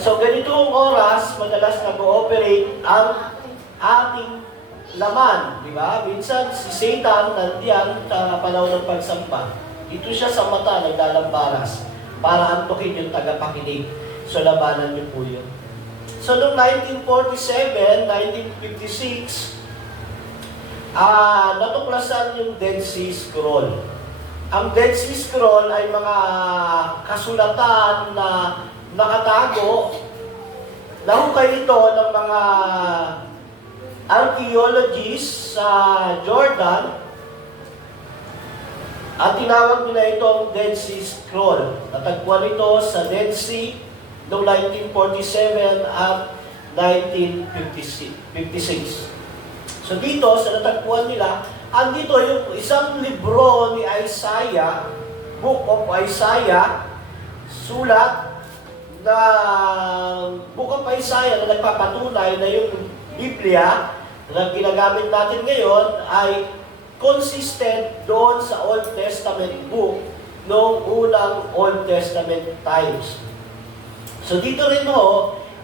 So ganitong oras, madalas nag-ooperate ang ating laman, di ba? Minsan si Satan nandiyan sa panahon ng pagsamba. Dito siya sa mata, naglalambaras para antukin yung tagapakinig. So labanan niyo po yun. So noong 1947, 1956, natuklasan yung Dead Sea Scroll. Ang Dead Sea Scroll ay mga kasulatan na nakatago. Nahukay ito ng mga archaeologists sa Jordan at tinawag nila itong Dead Sea Scroll. Natagpuan ito sa Dead Sea noong 1947 at 1956. So dito, sa natagpuan nila, andito yung isang libro ni Isaiah, Book of Isaiah, sulat na Book of Isaiah na nagpapatunay na yung Biblia na ginagamit natin ngayon ay consistent doon sa Old Testament book noong unang Old Testament times. So dito rin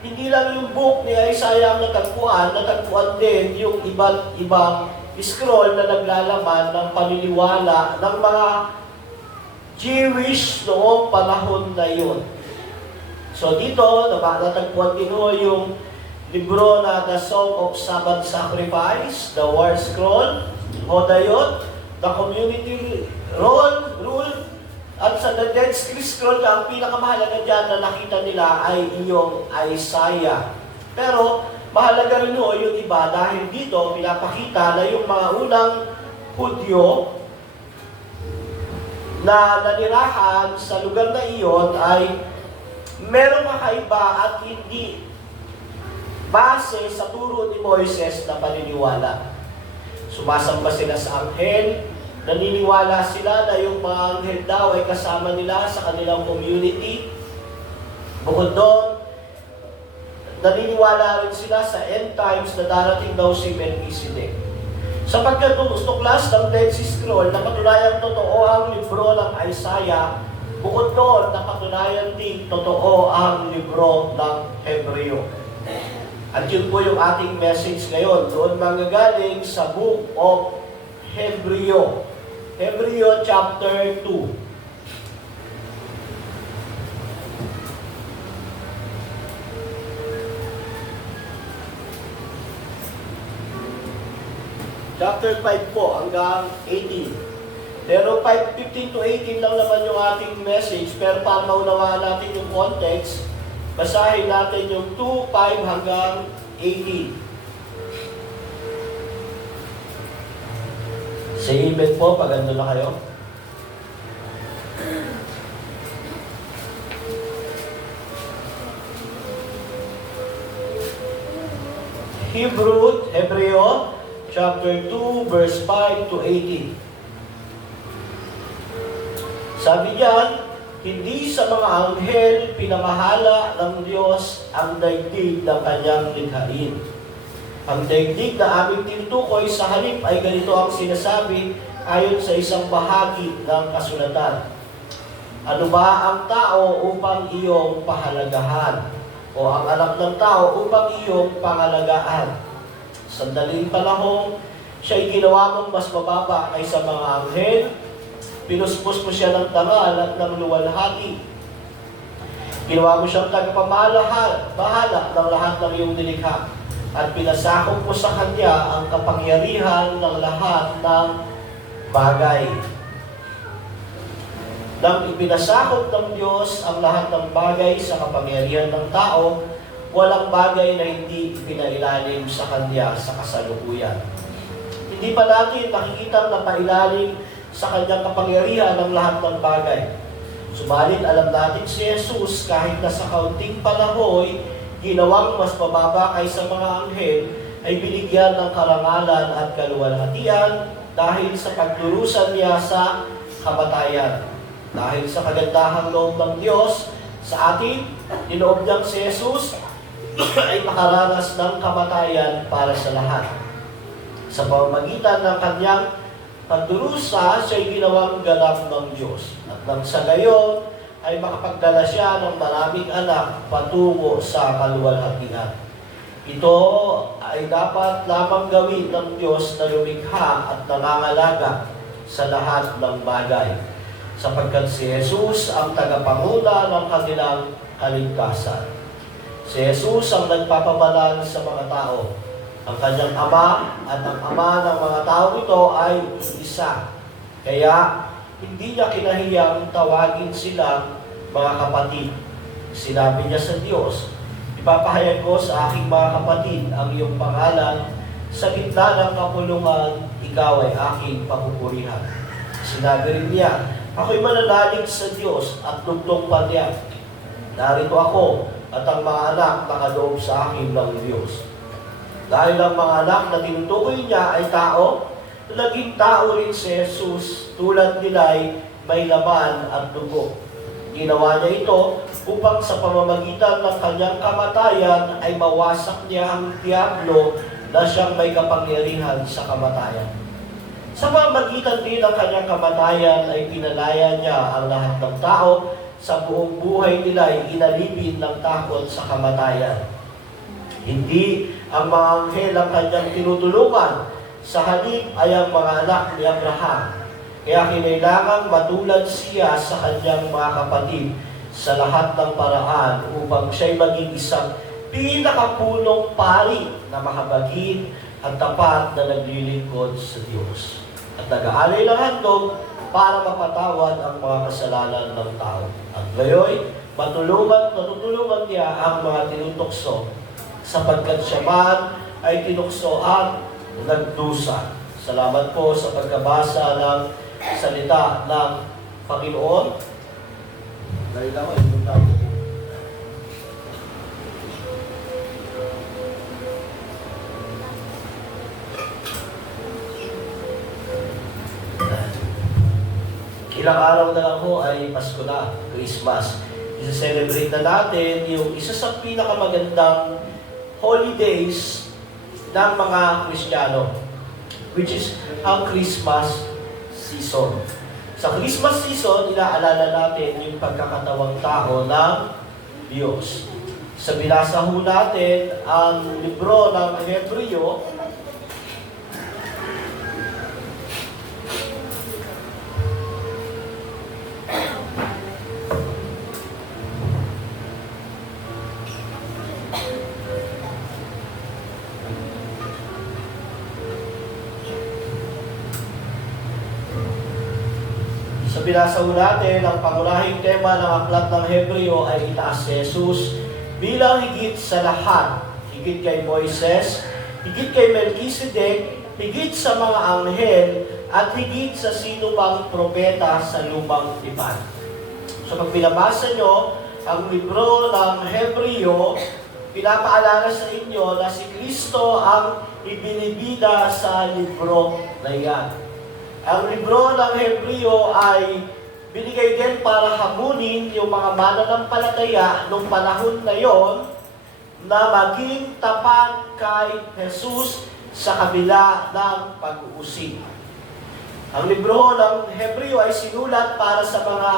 hindi lang yung book ni Isaiah ang natagpuan din yung iba't ibang scroll na naglalaman ng paniniwala ng mga Jewish noong panahon na yun. So dito, natagpuan din yung libro na The Song of Sabbath Sacrifice, The War Scroll, Hodayot, The Community Rule, at sa The Dead Sea Scroll, ang pinakamahalaga dyan na nakita nila ay iyong Isaiah. Pero mahalaga rin yung iba dahil dito pinapakita na yung mga unang Hudyo na nanirahan sa lugar na iyon ay merong kakaiba at hindi base sa turo ni Moises na paniniwala. Sumasamba sila sa anghel, naniniwala sila na yung mga anghel daw ay kasama nila sa kanilang community. Bukod doon, naniniwala rin sila sa end times na darating daw si Melchizedek. Sapagkat tuklas ng Dead Sea Scroll, napatunayan totoo ang libro ng Isaiah. Bukod doon, napatunayan din totoo ang libro ng Hebreo. At yun po yung ating message ngayon. Doon manggagaling sa Book of Hebreo. Hebreo chapter 2. Chapter 5 po hanggang 18. Pero 15 to 18 lang naman yung ating message. Pero para maunawaan natin yung context, basahin natin yung 2:5 hanggang 18. Sa email po, pag ano na kayo. Hebreo, chapter 2, verse 5 to 18. Sabi diyan, hindi sa mga anghel pinamahala ng Diyos ang daigdig ng kanyang likhain. Ang daigdig na aming tinutukoy sa halip ay ganito ang sinasabi ayon sa isang bahagi ng kasulatan. Ano ba ang tao upang iyong pahalagahan? O ang anak ng tao upang iyong pangalagaan? Sandaling panahong siya'y ginawa mong mas mababa kaysa mga anghel. Pinuspos mo siya ng dangal at ng luwalhati. Ginawa mo siyang bahala ng lahat ng iyong nilikha. At pinasakop mo sa kanya ang kapangyarihan ng lahat ng bagay. Nang ipinasakop ng Diyos ang lahat ng bagay sa kapangyarihan ng tao, walang bagay na hindi ipinailalim sa kanya sa kasalukuyan. Hindi pa natin nakikita na pailalim sa kanyang kapangyarihan ng lahat ng bagay. Subalit alam natin si Jesus kahit na sa kaunting panahoy, ginawang mas mababa kaysa mga anghel, ay binigyan ng karangalan at kaluwalhatian dahil sa pagdurusan niya sa kamatayan. Dahil sa kagandahang loob ng Diyos sa atin, dinoob niyang si Jesus ay makaranas ng kamatayan para sa lahat. Sa pamamagitan ng kanyang pagdurusa, siya'y ginawang ganap ng Diyos. At nang sa gayon, ay makapagdala siya ng maraming anak patungo sa kaluwalhatian. Ito ay dapat lamang gawin ng Diyos na lumikha at nangangalaga sa lahat ng bagay, sapagkat si Jesus ang tagapanguna ng kanilang kaligtasan. Si Jesus ang nagpapabalan sa mga tao. Ang kanyang ama at ang ama ng mga tao ito ay isa. Kaya hindi niya kinahiyang tawagin silang mga kapatid. Sinabi niya sa Diyos, "Ipapahayag ko sa aking mga kapatid ang iyong pangalan, sa gitna ng kapulungan, ikaw ay aking papupurihan." Sinabi rin niya, "Ako'y mananalig sa Diyos at tugtong pa niya. Narito ako at ang mga anak nakaloob sa akin ng Diyos." Dahil ang mga anak na tinutukoy niya ay tao, naging tao rin si Jesus, tulad nila'y may laman at dugo. Ginawa niya ito upang sa pamamagitan ng kanyang kamatayan ay mawasak niya ang diablo na siyang may kapangyarihan sa kamatayan. Sa pamamagitan din ng kanyang kamatayan ay pinalaya niya ang lahat ng tao, sa buong buhay nila ay inalipin ng takot sa kamatayan. Hindi ang mga anghel ang kanyang tinutulungan, sa halip ay ang mga anak ni Abraham. Kaya kinailangang matulad siya sa kanyang mga kapatid sa lahat ng paraan upang siya'y maging isang pinakapunong pari na mahabagin at tapat na naglilingkod sa Diyos at nag-aalay ng handog para mapatawad ang mga kasalanan ng tao. At gayoy, matutulungan niya ang mga tinutokso, sapagkat siya man ay tinukso at nagdusa. Salamat po sa pagkabasa ng salita ng Panginoon. Dahil ako, ito tayo. Ilang araw na lang ho ay Pasko na, Christmas. Isa-celebrate na natin yung isa sa pinakamagandang holidays ng mga Kristiyano, which is ang Christmas season. Sa Christmas season, inaalala natin yung pagkakatawang tao ng Diyos. Sa binasa ho natin ang libro ng Hebreo, binasa ho natin, ang pangunahing tema ng aklat ng Hebreo ay itaas si Jesus bilang higit sa lahat, higit kay Moises, higit kay Melchizedek, higit sa mga anghel, at higit sa sino mang propeta sa lumang tipan. So pag binabasa nyo ang libro ng Hebreo, pinapaalala sa inyo na si Kristo ang ibinibida sa libro na yan. Ang libro ng Hebreo ay binigay din para hamunin yung mga mananampalataya nung panahon na yon na maging tapat kay Jesus sa kabila ng pag-uusig. Ang libro ng Hebreo ay sinulat para sa mga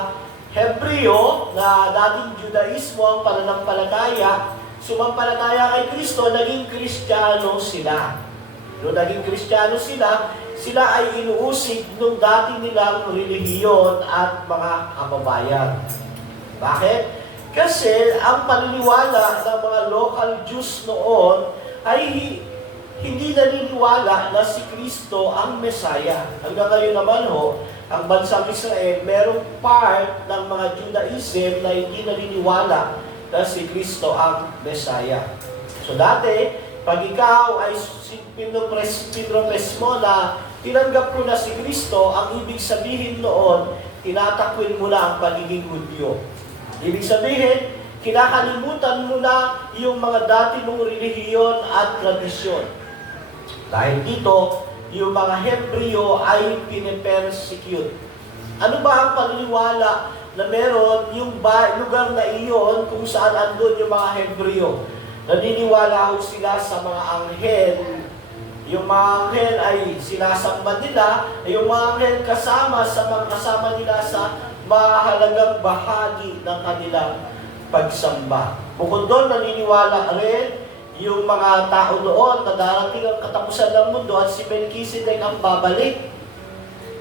Hebreo na dating Judaismo ang pananampalataya, sumampalataya kay Kristo, naging Kristiyano sila. Nung naging Kristiyano sila, sila ay inuusig nung dati nilang relihiyon at mga kababayan. Bakit? Kasi ang paniniwala ng mga local Jews noon ay hindi naniniwala na si Kristo ang Mesaya. Hanggang ngayon naman ho, ang bansang Israel, merong part ng mga Judaism na hindi naniniwala na si Kristo ang Mesaya. So dati, pag ikaw ay pinropres mo na tinanggap ko na si Kristo, ang ibig sabihin noon, tinatakwil mo na ang pagiging Hudyo. Ibig sabihin, kinakalimutan mo na yung mga dati mong relihiyon at tradisyon. Dahil dito, yung mga Hebreo ay pinipersecute. Ano ba ang paniniwala na meron yung lugar na iyon kung saan andun yung mga Hebreo? Naniniwala ho sila sa mga anghel. Yung mga anghel ay sinasamba nila, yung mga anghel kasama nila sa mahalagang bahagi ng kanilang pagsamba. Bukod doon, naniniwala rin yung mga tao doon na darating ang katapusan ng mundo at si Melchizedek ang babalik.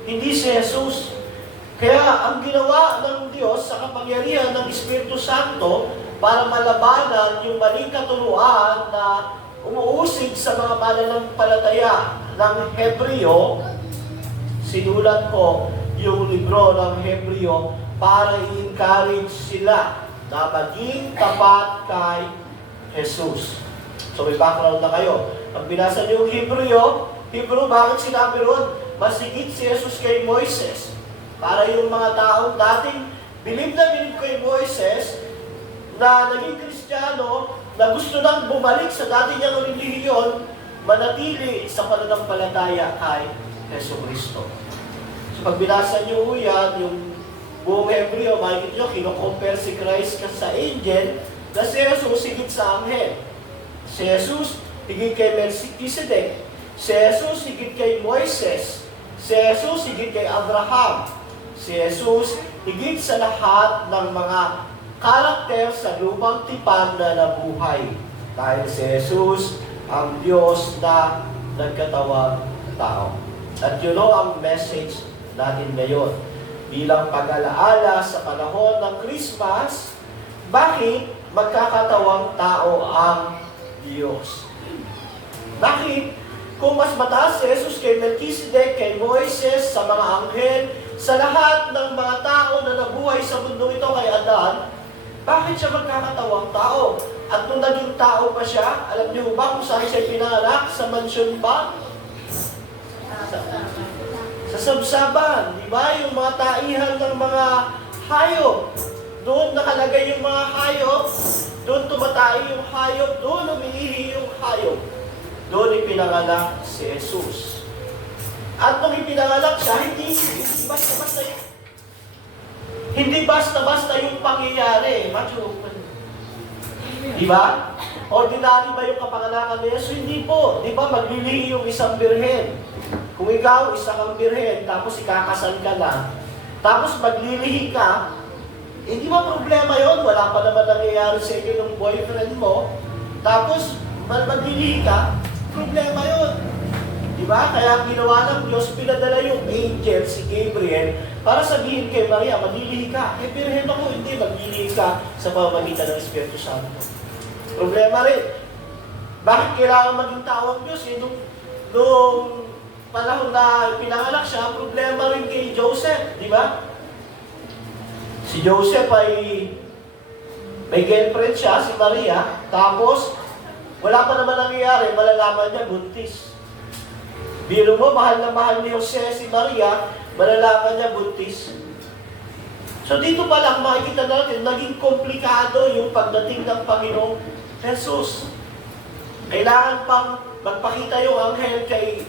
Hindi si Jesus. Kaya ang ginawa ng Diyos sa kapangyarihan ng Espiritu Santo para malabanan yung maling katuruan na umuusig sa mga mananampalataya ng Hebreo, sinulat ko yung libro ng Hebreo para i-encourage sila na maging tapat kay Jesus. So may background na kayo. Pag binasa niyo yung Hebreo, bakit sinabi ron? Masigit si Jesus kay Moises. Para yung mga taong dating bilib na bilib kay Moises, na naging Kristiyano, na gusto nang bumalik sa dati niyang relihiyon, manatili sa pananampalataya kay Jesucristo. So pag binasa niyo yan, yung buong Hebreo, makikita niyo, kino-compare si Christ sa angel, na si Jesus higit sa anghel. Si Jesus higit kay Melchizedek. Si Jesus higit kay Moises. Si Jesus higit kay Abraham. Si Jesus higit sa lahat ng mga karakter sa lumang tipan na nabuhay. Dahil si Jesus ang Diyos na nagkatawang tao. At yun ang message natin ngayon. Bilang pag-alaala sa panahon ng Christmas, bakit magkakatawang tao ang Diyos? Bakit? Kung mas mataas si Jesus kay Melchizedek, kay Moises, sa mga anghel, sa lahat ng mga tao na nabuhay sa mundo ito kay Adan, bakit siya magkakatawang tao? At nung naging tao pa siya, alam niyo ba kung saan siya pinanganak? Sa mansyon ba? Sa sabsaban, di ba? Yung mga taihan ng mga hayop. Doon nakalagay yung mga hayop. Doon tumatay yung hayop. Doon umiihi yung hayop. Doon ipinanganak si Jesus. At nung ipinanganak siya, hindi basta-basta yun. Hindi basta-basta yung pangyayari. Di ba? Ordinary ba yung kapanganakan ni Jesus? Hindi po. Di ba maglilihi yung isang birhen? Kung ikaw, isa kang birhen, tapos ikakasal ka na, tapos maglilihi ka, hindi ba problema yon? Wala pa naman nangyayari sa inyo ng boyfriend mo. Tapos, maglilihi ka, problema yon. Diba? Kaya ang ginawa ng Diyos, pinadala yung angel, si Gabriel, para sabihin kay Maria, maglilihi ka. Eh, birhen ako, hindi, maglilihi ka sa pamamagitan ng Espiritu Santo. Problema rin. Bakit kailangan maging tao ang Diyos? Eh, nung panahon na pinanganak siya, problema rin kay Joseph, di ba? Si Joseph ay may girlfriend siya, si Maria, tapos wala pa naman nangyayari, malalaman niya buntis. Biro mo, mahal na mahal ni Jose si Maria, malalaman niya buntis. So dito pa lang makikita natin, naging komplikado yung pagdating ng Panginoong Jesus. Kailangan pang magpakita yung anghel kay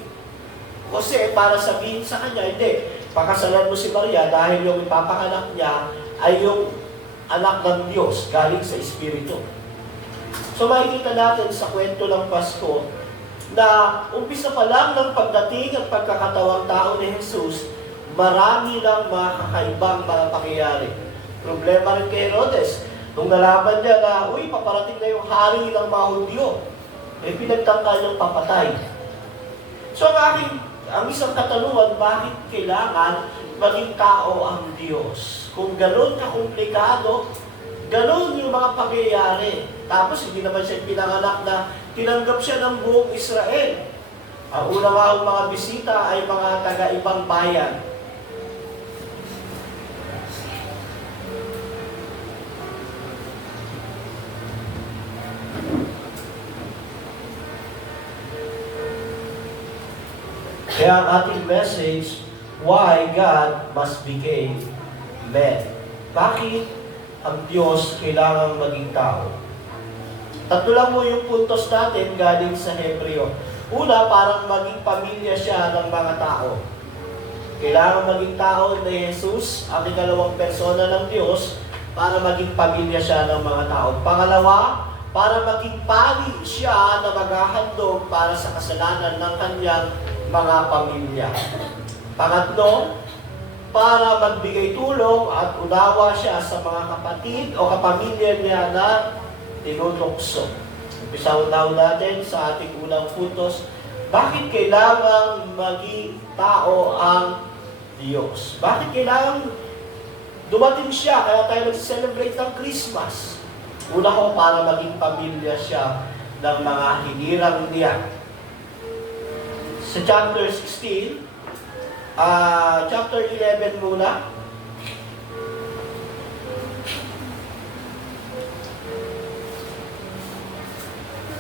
Jose para sabihin sa kanya, hindi, pakasalan mo si Maria dahil yung ipapanganak niya ay yung anak ng Diyos galing sa Espiritu. So makikita natin sa kwento ng Pasko na umpisa pa lang ng pagdating at pagkakatawang tao ni Jesus, marami ng mga kakaibang mga pangyayari. Problema rin kay Herodes. Nung nalaman niya na, paparating na yung hari ng mga Hudyo, pinagtangka niyang papatay. So ang isang katanungan, bakit kailangan maging tao ang Diyos? Kung gano'n kakomplikado, gano'n yung mga pangyayari. Tapos hindi naman siya pinanganak na tinanggap siya ng buong Israel. Ang unang mga bisita ay mga taga-ibang bayan. Kaya ang ating message, why God must become man. Bakit ang Diyos kailangang maging tao? Tatlo lang mo yung puntos natin galing sa Hebreo. Una, parang maging pamilya siya ng mga tao. Kailangan maging tao ni Jesus, ang ikalawang persona ng Diyos, para maging pamilya siya ng mga tao. Pangalawa, para maging pari siya na maghahandog para sa kasalanan ng kanyang mga pamilya. Pangatlo, para magbigay tulong at unawa siya sa mga kapatid o kapamilya niya na tinutokso. Umpisahan natin sa ating unang puntos, bakit kailangang maging tao ang Diyos? Bakit kailangan dumating siya, kaya tayo nag-celebrate ng Christmas? Una ko, para maging pamilya siya ng mga hinirang niya. Sa chapter 16, chapter 11 muna.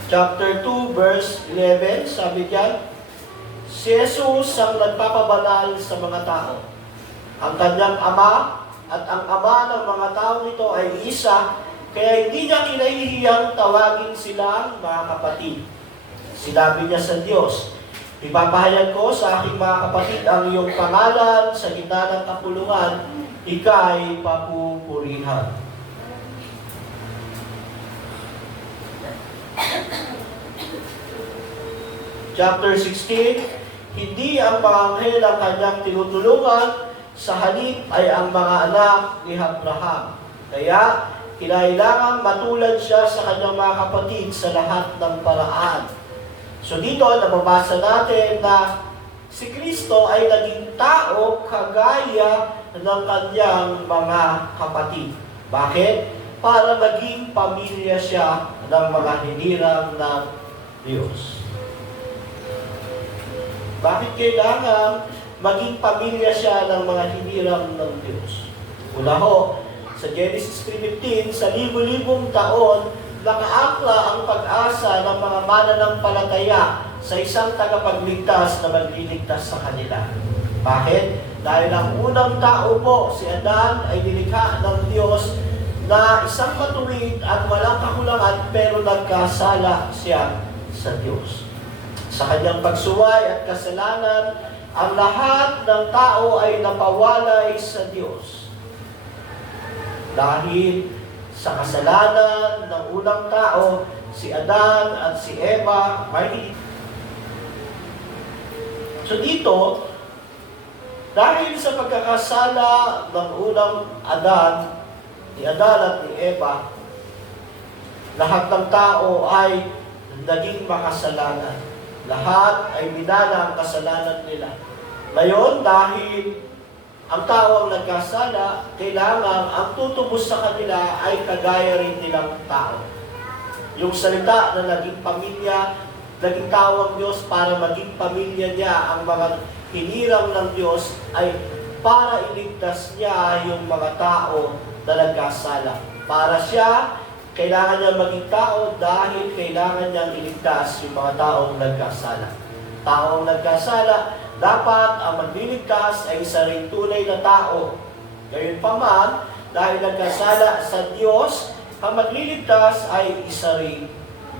Chapter 2, verse 11, sabi diyan, si Jesus ang nagpapabanal sa mga tao. Ang kanyang ama at ang ama ng mga tao nito ay isa, kaya hindi niya kinahihiyang tawagin silang mga kapatid. Sinabi niya sa Diyos, ipapahayag ko sa aking mga kapatid ang iyong pangalan sa gitna ng kapulungan, ika'y papupurihan. Chapter 16, hindi ang mga anghel ang kanyang tinutulungan, sa halip ay ang mga anak ni Abraham. Kaya, kinailangan matulad siya sa kanyang mga kapatid sa lahat ng paraan. So dito, nababasa natin na si Kristo ay naging tao kagaya ng kanyang mga kapatid. Bakit? Para maging pamilya siya ng mga hinirang ng Diyos. Bakit kailangan maging pamilya siya ng mga hinirang ng Diyos? Una ho, sa Genesis 3:15, sa libo-libong taon, nakaakla ang pag-asa ng mga mananampalataya sa isang tagapagligtas na magliligtas sa kanila. Bakit? Dahil ang unang tao po, si Adan, ay nilikha ng Diyos na isang matuwid at walang kakulangan, pero nagkasala siya sa Diyos. Sa kanyang pagsuway at kasalanan, ang lahat ng tao ay napawalay sa Diyos. Dahil sa kasalanan ng unang tao, si Adan at si Eva, so dito, dahil sa pagkakasala ng unang Adan, ni Adan at ni Eva, lahat ng tao ay naging makasalanan. Lahat ay minana ang kasalanan nila. Ngayon, dahil ang tao ang nagkasala, kailangan ang tutubos sa kanila ay kagaya rin nilang tao. Yung salita na naging pamilya, naging tao ang Diyos para maging pamilya niya, ang mga hinirang ng Diyos ay para iligtas niya yung mga tao na nagkasala. Para siya, kailangan niya maging tao dahil kailangan niyang iligtas yung mga taong nagkasala. Taong nagkasala, dapat ang magliligtas ay isa ring tunay na tao. Gayunpaman, dahil nagkasala sa Diyos, ang magliligtas ay isa ring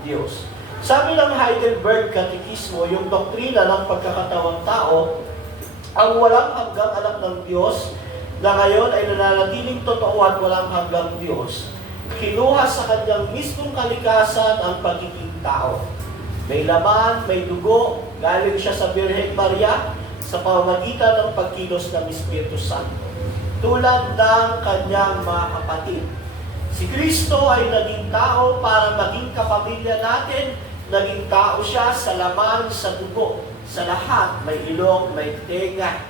Diyos. Sabi ng Heidelberg Katekismo, yung doktrina ng pagkakatawang tao, ang walang hanggang anak ng Diyos, na ngayon ay nananatiling totoo at walang hanggang Diyos, kinuha sa kanyang mismong kalikasan ang pagiging tao. May laman, may dugo, galing siya sa Birhen Maria sa pamamagitan ng pagkilos ng Espiritu Santo. Tulad ng kanyang mga kapatid. Si Kristo ay naging tao para maging kapamilya natin. Naging tao siya sa laman, sa dugo. Sa lahat, may ilong, may tenga,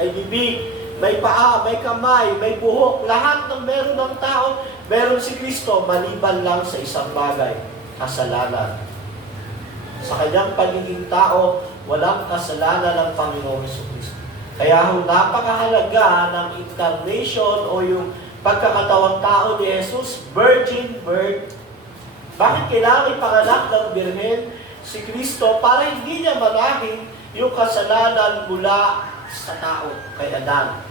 may bibig, may paa, may kamay, may buhok. Lahat ng meron ng tao, meron si Kristo, maliban lang sa isang bagay, kasalanan. Sa kanyang pagiging tao, walang kasalanan ng Panginoong Jesucristo. Kaya napakahalaga ng incarnation o yung pagkakatawang tao ni Jesus, virgin birth. Bakit kailangan ipanganak ng Birhen si Kristo? Para hindi niya manahin yung kasalanan mula sa tao, kay Adan.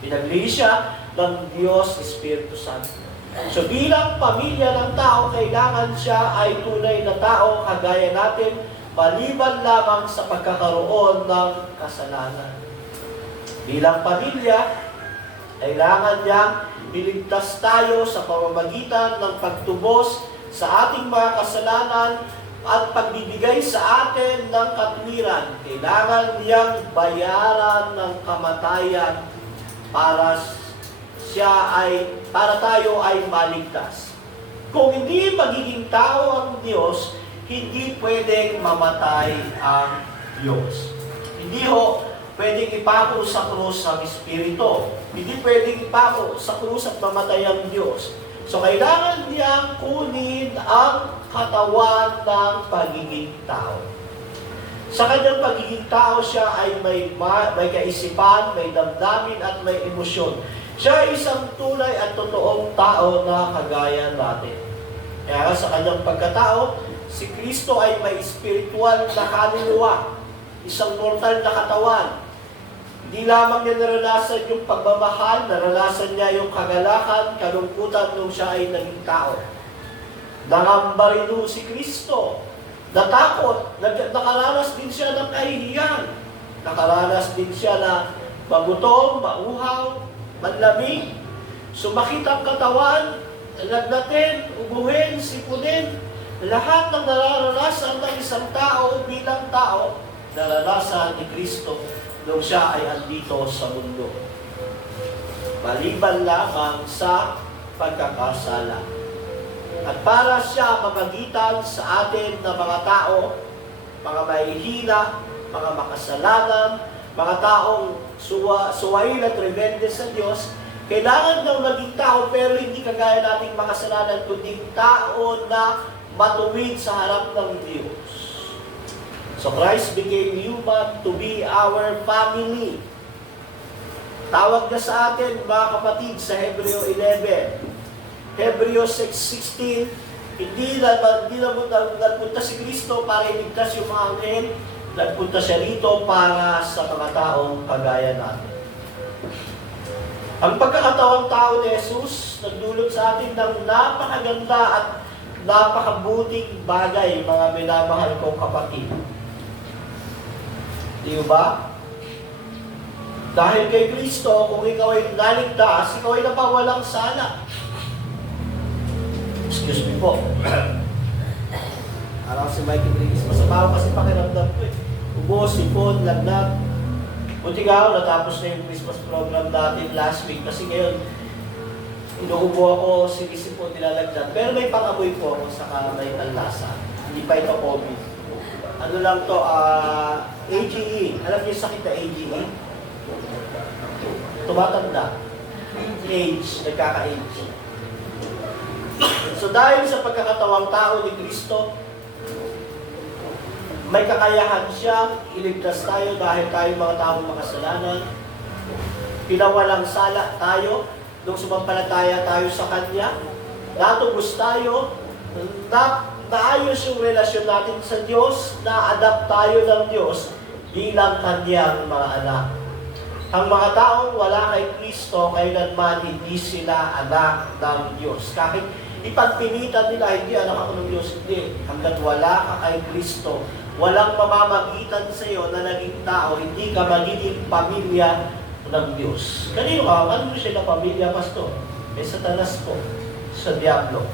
Pinagli siya ng Diyos Espiritu Santo. So bilang pamilya ng tao, kailangan siya ay tunay na tao kagaya natin, maliban lamang sa pagkakaroon ng kasalanan. Bilang pamilya, kailangan niyang iligtas tayo sa pamamagitan ng pagtubos sa ating mga kasalanan at pagbibigay sa atin ng katwiran. Kailangan niyang bayaran ng kamatayan para tayo ay maligtas. Kung hindi magiging tao ang Diyos, hindi pwedeng mamatay ang Diyos. Hindi pwedeng ipako sa krus ang Espiritu. Hindi pwedeng ipako sa krus at mamatay ang Diyos. So, kailangan niyang kunin ang katawan ng pagiging tao. Sa kanyang pagiging tao, siya ay may kaisipan, may damdamin, at may emosyon. Siya ay isang tunay at totoong tao na kagaya natin. Kaya sa kanyang pagkatao, si Kristo ay may spiritual na kaluluwa, isang mortal na katawan. Hindi lamang niya naranasan yung pagmamahal, naranasan niya yung kagalakan, kalungkutan nung siya ay naging tao. Nangamba rin si Kristo. Natakot, nakaranas din siya ng kahihiyan. Nakaranas din siya na magutom, mauhaw, manlamig. Sumakit ang katawan, lagnatin, ubuhin, sipunin. Lahat ng nararanasan ng isang tao bilang tao, naranasan ni Kristo nung siya ay andito sa mundo. Maliban lamang sa pagkakasala. At para siya mamagitan sa atin na mga tao, mga mahihina, mga makasalanan, mga taong suwail at rebelde sa Diyos, kailangan daw maging tao pero hindi kagaya nating makasalanan, kundi tao na matuwid sa harap ng Diyos. So Christ became human to be our family. Tawag na sa atin, mga kapatid, sa Hebreo 11. Hebreo 6:16, hindi nagpunta si Kristo para iligtas yung mga anghel, nagpunta siya rito para sa mga taong kagaya natin. Ang pagkakatawang tao ni Jesus nagdulot sa atin ng napakaganda at napakabuting bagay, mga minamahal kong kapatid. Di ba? Dahil kay Kristo, kung ikaw ay naligtas, ikaw ay napawalang sala. Excuse me po. Parang si Mikey Briggs. Masama ako kasi pakiramdam ko eh. Ubo, sipon, lagnat. Buti nga ako, natapos na yung Christmas program natin last week. Kasi ngayon, inuubo ako, sinisipon, nilalagnat. Pero may pang-amoy po ako sa may talasa. Hindi pa ito COVID. Ano lang to, AGE. Alam niyo yung sakit na AGE? Tumatanda. Age, nagkaka-age. So dahil sa pagkakatawang tao ni Kristo, may kakayahan siyang iligtas tayo dahil tayo mga taong makasalanan. Pinawalang sala tayo nung sumampalataya tayo sa Kanya. Natubos tayo, naayos yung relasyon natin sa Diyos, na-adapt tayo ng Diyos bilang Kanyang mga anak. Ang mga taong wala kay Kristo, kailanman hindi sila anak ng Diyos. Kahit ipagpilitan nila, hindi anak ako ng Diyos, hindi. Hanggat wala ka kay Kristo, walang mamamagitan sa iyo na naging tao, hindi ka magiging pamilya ng Diyos. Kanino ka? Ano siya na pamilya, Pastor? Satanas po, sa Diablo.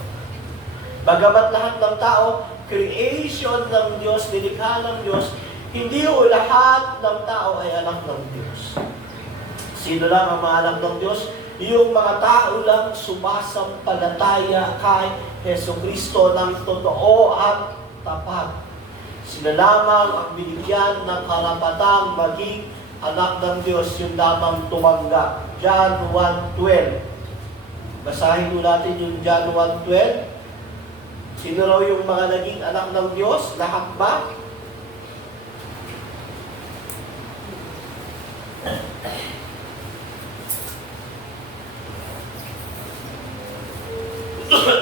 Bagamat lahat ng tao, creation ng Diyos, nilikha ng Diyos, hindi o lahat ng tao ay anak ng Diyos. Sino lang ang mga anak ng Diyos? Yung mga tao lang sumasampalataya kay Jesucristo ng totoo at tapat. Sila lamang ang binigyan ng karapatang maging anak ng Diyos, yung lamang tumanggap. John 1:12. Basahin mo natin yung John 1:12. Sino raw yung mga naging anak ng Diyos? Lahat ba?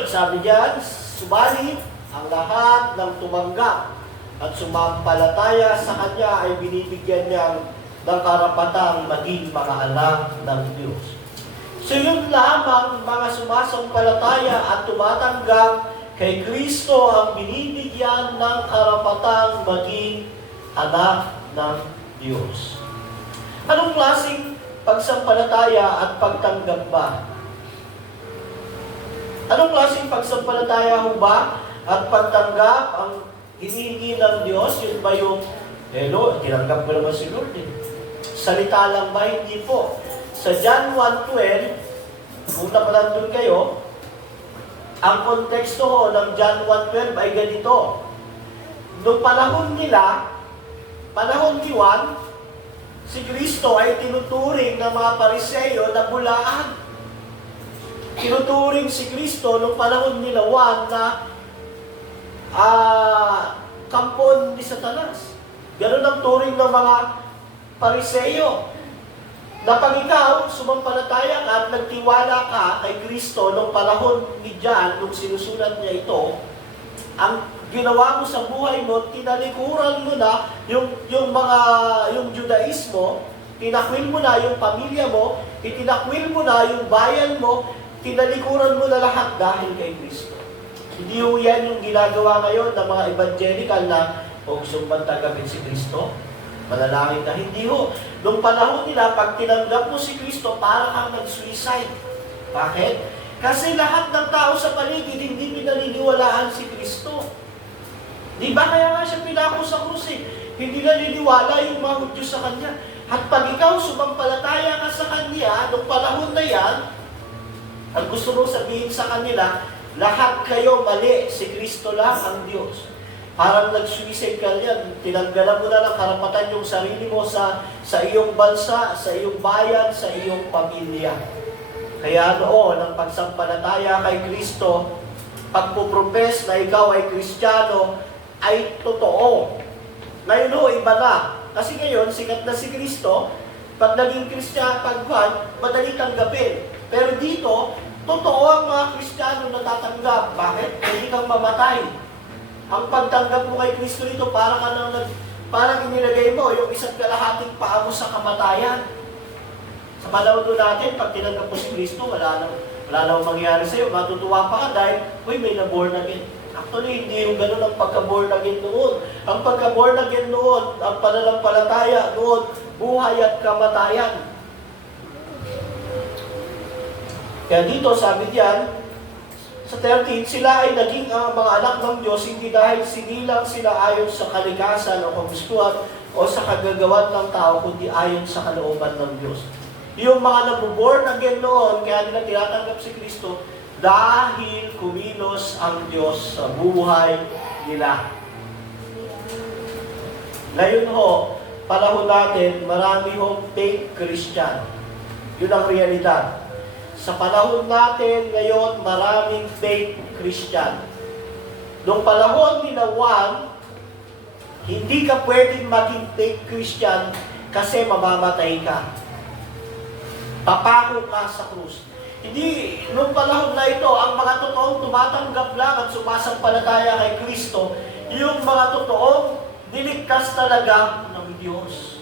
Sabi diyan, subalit ang lahat ng tumanggap at sumampalataya sa Kanya ay binibigyan niya ng karapatang maging mga anak ng Diyos. So yun lamang mga sumasampalataya at tumatanggap kay Kristo ang binibigyan ng karapatang maging anak ng Diyos. Anong klaseng pagsampalataya at pagtanggap ba? Anong klaseng pagsampalataya ho ba at pagtanggap ang hinihingi ng Diyos? Yun ba yung, Lord, tinanggap ko naman si Lord eh. Salita lang ba? Hindi po. Sa John 1:12, kung napalandun kayo, ang konteksto ho ng John 1:12 ay ganito. Noong panahon nila, panahon ni Juan, si Kristo ay tinuturing ng mga Pariseo na bulaan. Tinuturing si Kristo noong panahon nila Juan na kampon ni Satanas. Ganun ang turing ng mga Pariseo. Na pag ikaw, sumampalataya ka at nagtiwala ka kay Kristo nung panahon ni John, nung sinusulat niya ito, ang ginawa mo sa buhay mo, tinalikuran mo na yung Judaismo, tinakwil mo na yung pamilya mo, itinakwil mo na yung bayan mo, tinalikuran mo na lahat dahil kay Kristo. Hindi ho yan yung ginagawa ngayon ng mga evangelical na o gusto bang tanggapin si Kristo? Manalangin ka. Hindi ho. Noong panahon nila, pag tinanggap mo si Kristo, para kang nag-suicide. Bakit? Kasi lahat ng tao sa paligid, hindi pinaniniwalaan si Kristo. Di ba kaya nga siya pinako sa krus eh? Hindi naniniwala yung mga Hudyo sa Kanya. At pag ikaw sumampalataya ka sa Kanya, noong panahon na yan, ang gusto mo sabihin sa kanila, lahat kayo mali, si Kristo lang ang Diyos. Parang nag-suicide ka yan, tinanggalan mo na ng karapatan yung sarili mo sa iyong bansa, sa iyong bayan, sa iyong pamilya. Kaya noon, ang pagsampalataya kay Kristo, pagpupropes na ikaw ay Kristiyano, ay totoo. Ngayon ho, iba na. Kasi ngayon, sikat na si Kristo, pag naging Kristiyano, madali tanggapin. Pero dito, totoo ang mga Kristiyano na tatanggap. Bakit? Hindi kang mamatay. Ang pagtanggap mo kay Kristo dito, parang inilagay mo yung isa't kalahating paa mo sa kamatayan. Sa panahon natin, pag tinanggap mo si Kristo, wala nang mangyayari sa'yo. Matutuwa pa ka dahil, may na-born again. Actually, hindi yung ganun ang pagka-born again noon. Ang pagka-born again noon, ang pananampalataya noon, buhay at kamatayan. Kaya dito, sabi diyan, sa 13, sila ay naging mga anak ng Diyos hindi dahil sinilang sila ayon sa kalikasan o kagustuhan o sa kagagawan ng tao, kundi ayon sa kalooban ng Diyos. Yung mga nabuborn again noon, kaya nila tinatanggap si Kristo, dahil kumilos ang Diyos sa buhay nila. Ngayon ho, panahon natin, marami hong fake Christian. Yun ang realidad. Sa panahon natin ngayon, maraming fake Christian. Noong panahon ni Juan, hindi ka pwedeng maging fake Christian kasi mamamatay ka. Papako ka sa krus. Hindi, noong panahon na ito, ang mga totoong tumatanggap lang at sumasampalataya kay Kristo, yung mga totoong niligtas talaga ng Diyos.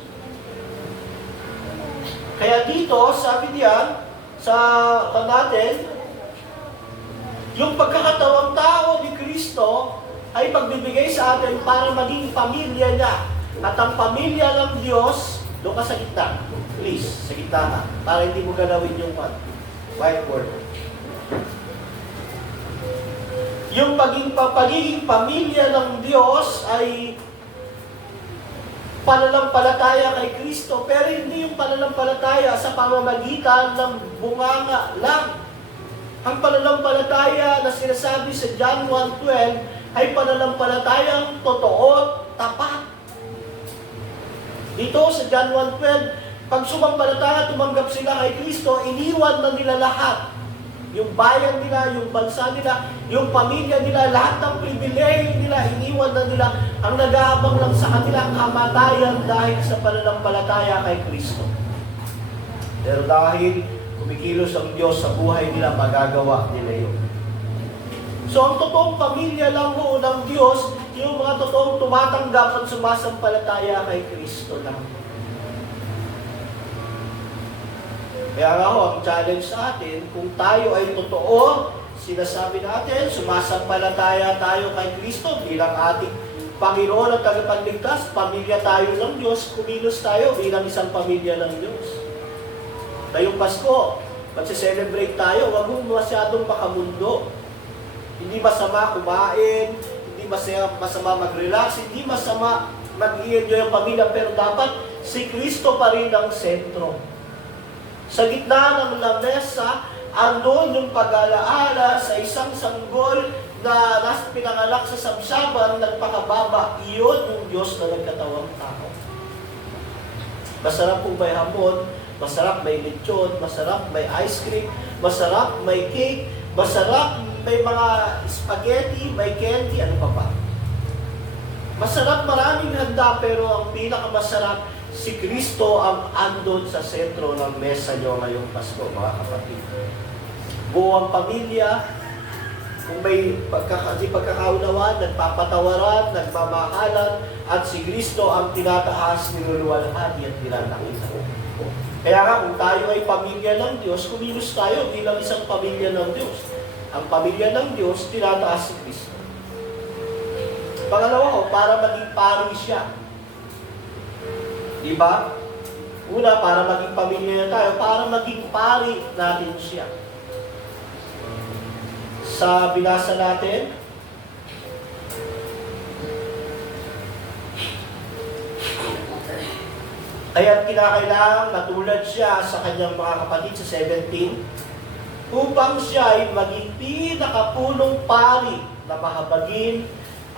Kaya dito, sabi diyan, sa natin, yung pagkakatawang tao ni Kristo ay pagbibigay sa atin para maging pamilya niya. At ang pamilya ng Diyos, doon ka sa gitna. Please, sa gitna ka. Para hindi mo galawin yung whiteboard. Yung pagiging pamilya ng Diyos ay pananampalataya kay Kristo, pero hindi yung pananampalataya sa pamamagitan ng bunganga lang. Ang pananampalataya na sinasabi sa John 1:12 ay pananampalatayang totoo at tapat. Dito sa John 1:12, pag sumampalataya, tumanggap sila kay Kristo, iniwan na nila lahat. Yung bayan nila, yung bansa nila, yung pamilya nila, lahat ng pribilehiyo nila, iniwan na nila. Ang nag-aabang lang sa kanila, kamatayan dahil sa pananampalataya kay Kristo. Pero dahil kumikilos ang Diyos sa buhay nila, magagawa nila yun. So ang totoong pamilya lang ho ng Diyos, yung mga totoong tumatanggap at sumasampalataya kay Kristo lang. Kaya nga ho, ang challenge sa atin, kung tayo ay totoo, sinasabi natin, sumasampalataya tayo kay Kristo bilang ating Panginoon at tagapagligtas, pamilya tayo ng Diyos, kumilos tayo bilang isang pamilya ng Diyos. Ngayong Pasko, magse-celebrate tayo, huwag mong masyadong makamundo. Hindi masama kumain, hindi masama mag-relax, hindi masama mag-i-enjoy ang pamilya, pero dapat si Kristo pa rin ang sentro. Sa gitna ng lamesa, andun yung pag-alaala sa isang sanggol na pinangalak sa sabsaban, nagpakababa. Iyon yung Diyos na nagkatawang tao. Masarap po may hamon, masarap may lechon, masarap may ice cream, masarap may cake, masarap may mga spaghetti, may candy, ano pa ba? Masarap, maraming handa, pero ang pinakamasarap, si Kristo ang andon sa sentro ng mesa nyo ngayong Pasko, mga kapatid. Buong pamilya, kung may pagkakaunawaan, nagpapatawaran, nagmamahalan, at si Kristo ang tinataas, niluluwalhati at pinanakita. Kaya nga, kung tayo ay pamilya ng Diyos, kumilos tayo bilang isang pamilya ng Diyos. Ang pamilya ng Diyos, tinataas si Kristo. Pangalawa, para maging pari siya. Diba? Una, para maging pamilya na tayo, para maging pari natin siya. Sa binasa natin, kaya't kinakailangan matulad siya sa kanyang mga kapatid sa 17, upang siya ay maging pinakapulong pari na mahabagin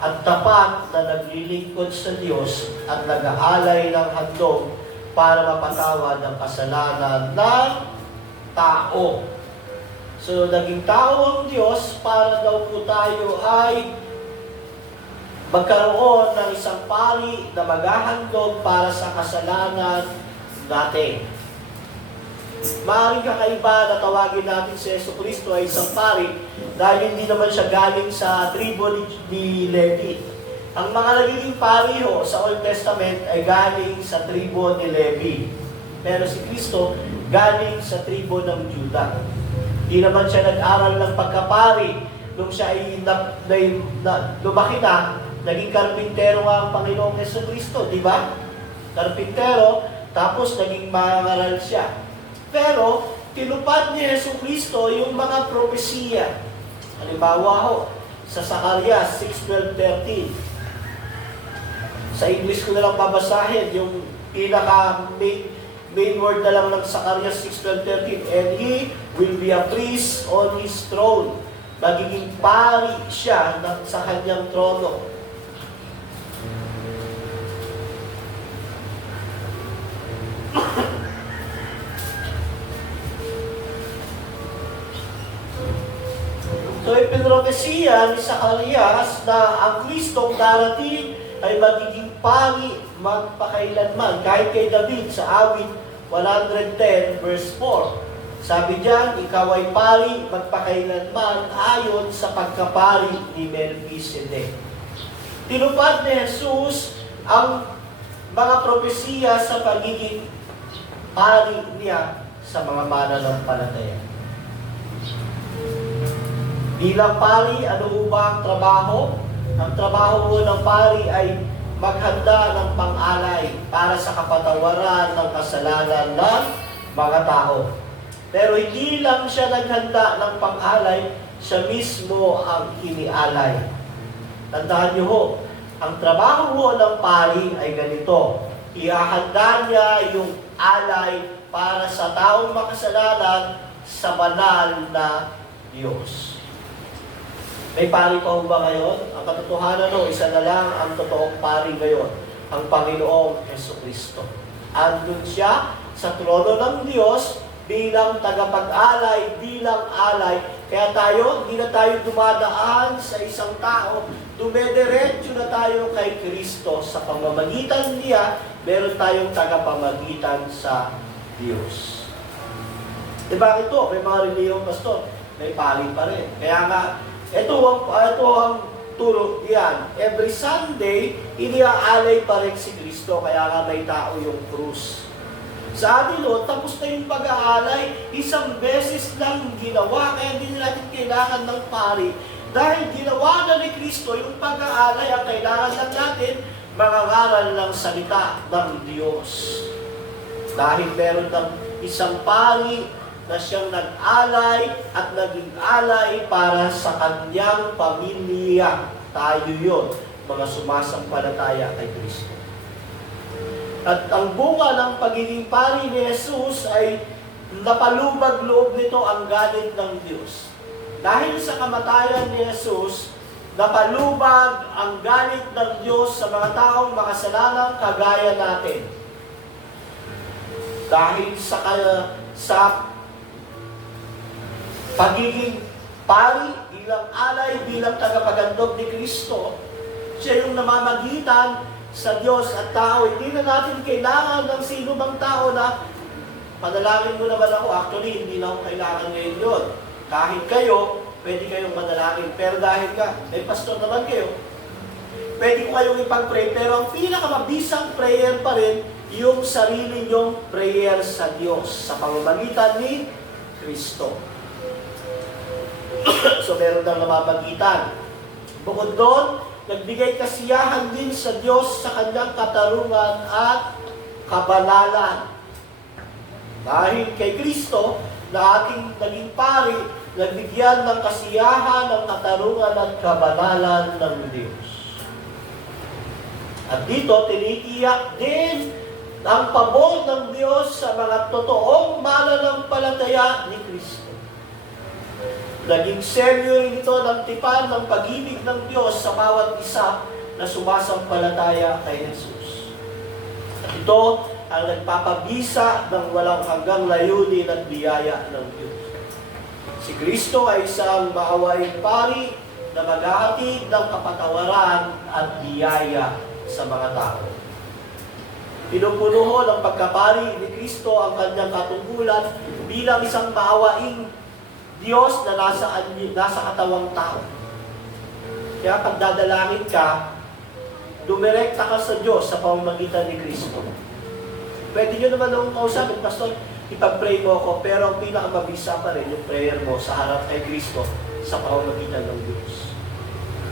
at tapat na naglilingkod sa Diyos at nag-aalay ng handog para mapatawad ang kasalanan ng tao. So, naging tao ang Diyos para daw po tayo ay magkaroon ng isang pari na maghahandog para sa kasalanan natin. Maaaring kakaiba na tawagin natin si Jesucristo ay isang pari dahil hindi naman siya galing sa tribo ni Levi. Ang mga nagiging pari ho sa Old Testament ay galing sa tribo ni Levi. Pero si Kristo galing sa tribo ng Juda. Hindi naman siya nag-aral ng pagkapari nung siya ay lumaki na, naging karpintero nga ang Panginoong Jesucristo, di ba? Karpintero, tapos naging mangaral siya. Pero, tinupad ni Jesucristo yung mga propesiya. Halimbawa ho, sa Zacarias 6:12-13. Sa English ko na lang babasahin, yung main word na lang ng Zacarias 6:12-13. And he will be a priest on his throne. Magiging pari siya sa kanyang trono. So, ipinropesiya ni Zacarias na ang Kristong darating ay magiging pari magpakailanman. Kahit kay David sa awit 110 verse 4. Sabi diyan, ikaw ay pari magpakailanman ayon sa pagkapari ni Melchizedek. Tinupad ni Jesus ang mga propesiya sa pagiging pari niya sa mga mananampalataya. Bilang pari, ano ba ang trabaho? Ang trabaho ng pari ay maghanda ng pang-alay para sa kapatawaran ng kasalanan ng mga tao. Pero hindi lang siya naghanda ng pang-alay, siya mismo ang inialay. Tandaan niyo ho, ang trabaho ho ng pari ay ganito. Ihahanda niya yung alay para sa taong makasalanan sa banal na Diyos. May pari pa ba ngayon? Ang katotohanan no, isa na lang ang totoong pari ngayon, ang Panginoong Jesucristo. Andun siya sa trono ng Diyos bilang tagapag-alay, bilang alay. Kaya hindi na tayo dumadaan sa isang tao, dumediretso na tayo kay Kristo. Sa pamamagitan niya, meron tayong tagapamagitan sa Diyos. Diba ito? May mga reliyong pastor, may pari pa rin. Kaya nga, ito ang turo yan. Every Sunday, iniaalay pa rin si Kristo, kaya nga may tao yung krus. Sa atin, tapos na yung pag-aalay, isang beses lang ginawa, kaya hindi natin kailangan ng pari. Dahil ginawa na ni Kristo yung pag-aalay, ang kailangan lang natin, mangangaral ng salita ng Diyos. Dahil meron ng isang pari na siyang nag-alay at naging alay para sa kanyang pamilya. Tayo yun, mga sumasampalataya kay Kristo. At ang bunga ng pagiging pari ni Jesus ay napalubag loob nito ang galit ng Diyos. Dahil sa kamatayan ni Jesus, napalubag ang galit ng Diyos sa mga taong makasalanan kagaya natin. Dahil sa pagiging pari, bilang alay, bilang tagapagandog ni Kristo, siya yung namamagitan sa Diyos at tao. Hindi na natin kailangan ng sino bang tao na panalangin mo naman ako. Actually, hindi na ako kailangan ngayon yun. Kahit kayo, pwede kayong manalangin. Pero dahil may pastor naman kayo, pwede ko kayong ipag-pray. Pero ang pinakamabisang prayer pa rin, yung sarili nyong prayer sa Diyos, sa pamamagitan ni Kristo. So, meron ng namamagitan. Bukod doon, nagbigay kasiyahan din sa Diyos sa kanyang katarungan at kabanalan. Dahil kay Kristo, na ating naging pari, nagbigyan ng kasiyahan, ng katarungan at kabanalan ng Diyos. At dito, tinitiyak din ang pabor ng Diyos sa mga totoong mananampalataya ni Kristo. Naging seryo rin ito ng tipan ng pag-ibig ng Diyos sa bawat isa na sumasampalataya kay Jesus. At ito ang nagpapabisa ng walang hanggang layunin at biyaya ng Diyos. Si Kristo ay isang maawaing pari na maghahatid ng kapatawaran at biyaya sa mga tao. Pinupuno ng pagkapari ni Kristo ang kanyang katungkulan bilang isang maawaing Diyos na nasa katawang tao. Kaya pag dadalangin ka, dumirekta ka sa Diyos sa pamamagitan ni Kristo. Pwede nyo naman akong kausapin, Pastor, ipag-pray mo ako, pero ang pinakamabisa pa rin yung prayer mo sa harap kay Kristo sa pamamagitan ng Diyos.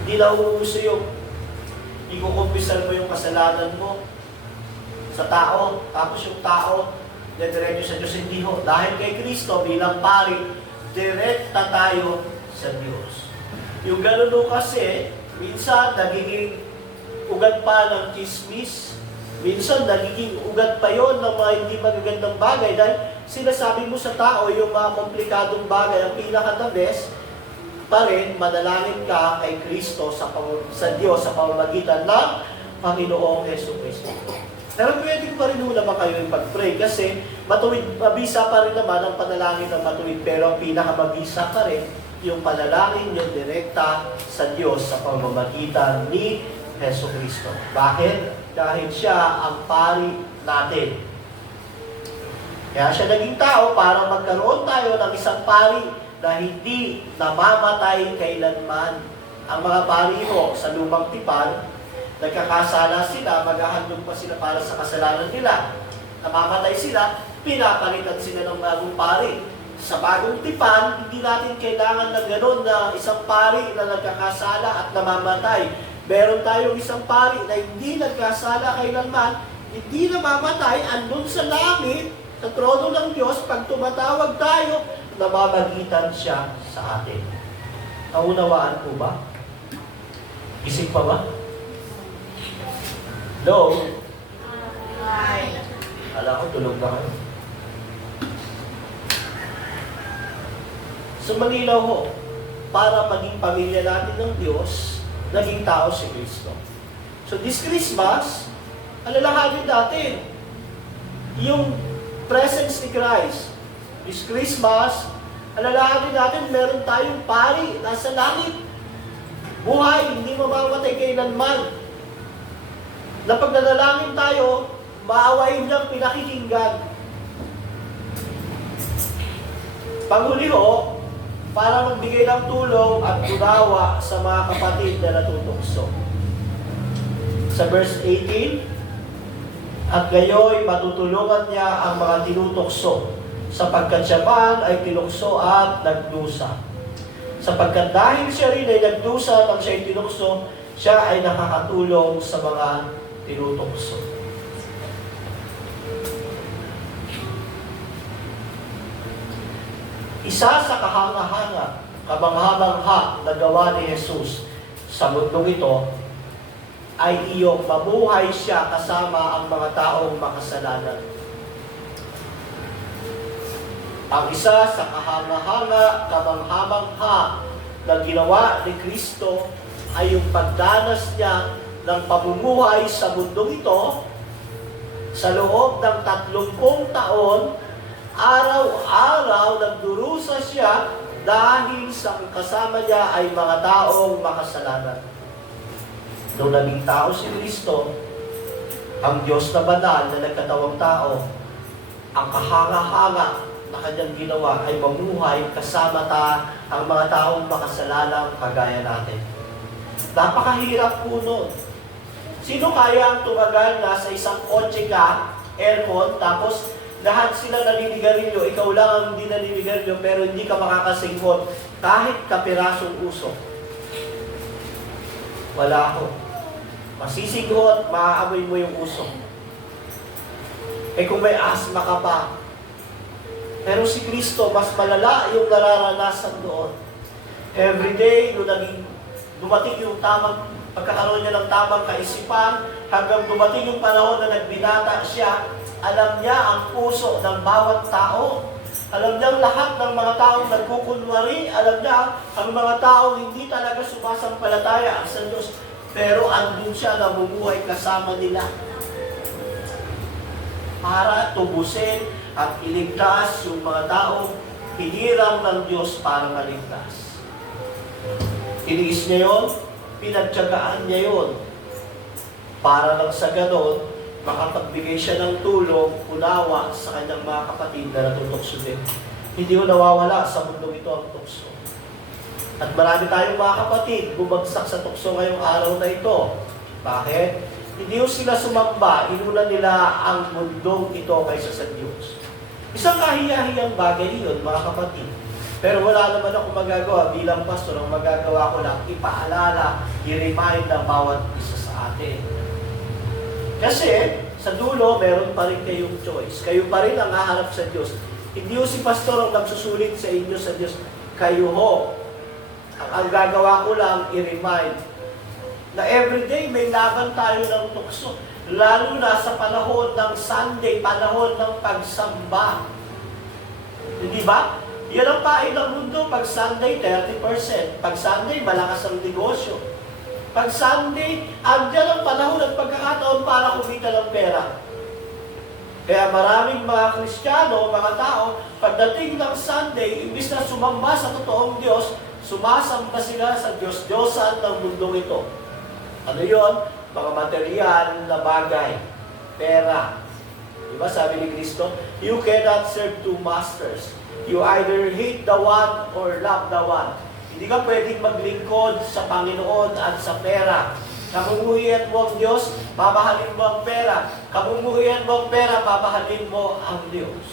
Hindi na uuso yung ikukumpisan mo yung kasalanan mo sa tao, tapos yung tao, dediretso sa Diyos, hindi ho. Dahil kay Kristo bilang pari, direkta tayo sa Diyos. Yung ganun kasi, minsan nagiging ugat pa ng chismis, minsan nagiging ugat pa yon ng mga hindi magagandang bagay dahil sinasabi mo sa tao yung mga komplikadong bagay. Ang pinaka-the best pa rin, manalangin ka kay Kristo sa Diyos sa pamamagitan ng Panginoong Jesucristo. Pero pwede pa rin naman kayo ipag-pray kasi mabisa pa rin naman ang panalangin ng matuwid, pero ang pinakamabisa pa rin yung panalangin yung direkta sa Diyos sa pamamagitan ni Jesucristo. Bakit? Dahil siya ang pari natin. Kaya siya naging tao para magkaroon tayo ng isang pari na hindi namamatay kailanman. Ang mga pari ho sa lumang tipan, nagkakasala sila, maghahandog pa sila para sa kasalanan nila. Namamatay sila, pinapalitan sila ng bagong pari. Sa bagong tipan, hindi natin kailangan na gano'n na isang pari na nagkakasala at namamatay. Meron tayong isang pari na hindi nagkasala kailanman, hindi namamatay, andun sa langit, sa trono ng Diyos, pag tumatawag tayo, namamagitan siya sa atin. Naunawaan po ba? Isip pa ba? Hello? Alam ko, tulog na kayo. So, malinaw ho, para maging pamilya natin ng Diyos, naging tao si Kristo. So, this Christmas, alalahanin natin yung presence ni Christ. This Christmas, alalahanin natin meron tayong pari, nasa langit. Buhay, hindi mamamatay kailanman. Na pag nanalangin tayo, maawain niyang pinakikinggan. Panghuli ho, para magbigay ng tulong at unawa sa mga kapatid na natutokso. Sa verse 18, at gayoy matutulungan niya ang mga tinutokso, sapagkat siya man ay tinukso at nagdusa. Sapagkat dahil siya rin ay nagdusa nang siya ay tinukso, siya ay nakakatulong sa mga tinutokso. Isa sa kahanga-hanga, kamangha-mangha na gawa ni Jesus sa mundong ito ay iyong mabuhay siya kasama ang mga taong makasalanan. Ang isa sa kahanga-hanga, kamangha-mangha na ginawa ni Kristo ay yung pagdanas niya ng pamumuhay sa mundong ito sa loob ng 30 taon, araw-araw nagdurusa siya dahil sa kasama niya ay mga taong makasalanan. Nung naging tao si Kristo, ang Diyos na banal na nagkatawang tao, ang kahanga-hanga na kanyang ginawa ay mamuhay kasama ang mga taong makasalanang kagaya natin. Napakahirap po nun. Sino kaya ang tumagal na sa isang kotse ka, aircon, tapos lahat sila naninigarilyo, ikaw lang ang hindi naninigarilyo, pero hindi ka makakasinghot kahit kapirasong usok? Wala ako. Masisinghot, maaamoy mo yung usok. Kung may asma ka pa. Pero si Kristo, mas malala yung nararanasan doon. Every day, dumating yung tamang pagkakaroon niya ng tamang kaisipan, hanggang dumating yung panahon na nagbinata siya, alam niya ang puso ng bawat tao. Alam niya lahat ng mga taong nagkukunwari, alam niya ang mga taong hindi talaga sumasampalataya sa Diyos, pero andun siya namumuhay kasama nila para tubusin at iligtas yung mga taong hinirang ng Diyos para maligtas. Tiniis niya yun, pinagtyagaan niya yun, para lang sa ganon, makapagbigay siya ng tulong, unawa sa kanyang mga kapatid na natutokso din. Hindi ko nawawala sa mundong ito ang tukso. At marami tayong mga kapatid bumagsak sa tukso ngayong araw na ito. Bakit? Hindi ko sila sumamba, inuna nila ang mundong ito kaysa sa Diyos. Isang kahiya-hiyang bagay yun, mga kapatid. Pero wala naman ako magagawa bilang pastor. Ang magagawa ko lang, ipaalala, i-remind ang bawat isa sa atin. Kasi, sa dulo, meron pa rin kayong choice. Kayo pa rin ang haharap sa Diyos. Hindi ho si pastor ang nagsusulit sa inyo sa Diyos. Kayo ho. Ang gagawa ko lang, i-remind na everyday may laban tayo ng tukso. Lalo na sa panahon ng Sunday, panahon ng pagsamba. Hindi ba? Yan ang pain ng mundo. Pag Sunday, 30%. Pag Sunday, malakas ang negosyo. Pag Sunday, andyan ang panahon at pagkakataon para kumita ng pera. Kaya maraming mga Kristiyano, mga tao, pagdating ng Sunday, imbis na sumamba sa totoong Diyos, sumasamba sila sa Diyos-Diyosan ng mundong ito. Ano yon? Mga material na bagay. Pera. Diba sabi ni Kristo, you cannot serve two masters. You either hate the one or love the one. Hindi ka pwedeng maglingkod sa Panginoon at sa pera. Kamumuhian mo ang Diyos, mamahalin mo ang pera. Kamumuhian mo ang pera, mamahalin mo ang Diyos.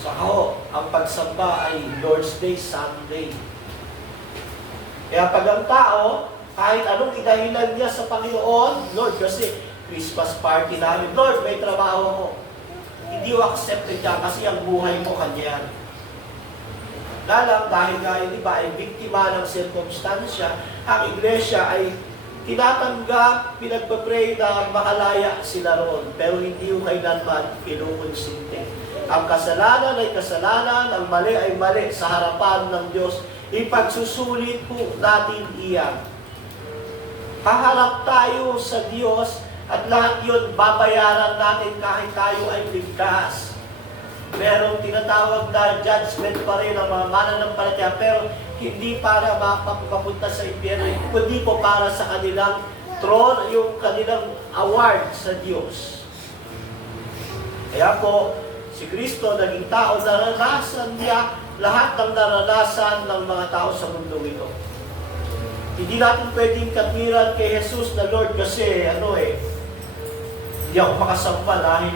Saka ho, ang pagsamba ay Lord's Day, Sunday. Kaya pag ang tao, kahit anong idahilan niya sa Panginoon, Lord, kasi Christmas party namin, Lord, may trabaho ako. Hindi mo accepted ka kasi ang buhay mo kanya. Lalang dahil nga yun, iba ay biktima ng sirkumstansya, ang iglesia ay tinatanggap, pinagpapray na makalaya sila roon, pero hindi yung kailanman kinukonsinte. Ang kasalanan ay kasalanan, ang mali ay mali sa harapan ng Diyos. Ipagsusulit po natin iyan. Haharap tayo sa Diyos at lahat yun babayaran natin kahit tayo ay ligtas. Merong tinatawag na judgment pa rin ang mga mananampalataya, pero hindi para mapapunta sa impyerno, kundi po para sa kanilang throne, yung kanilang award sa Diyos. Kaya po, si Kristo naging tao, naranasan niya lahat ng naranasan ng mga tao sa mundo ito. Hindi natin pwedeng katwiran kay Jesus na Lord kasi hindi ako makasamba dahil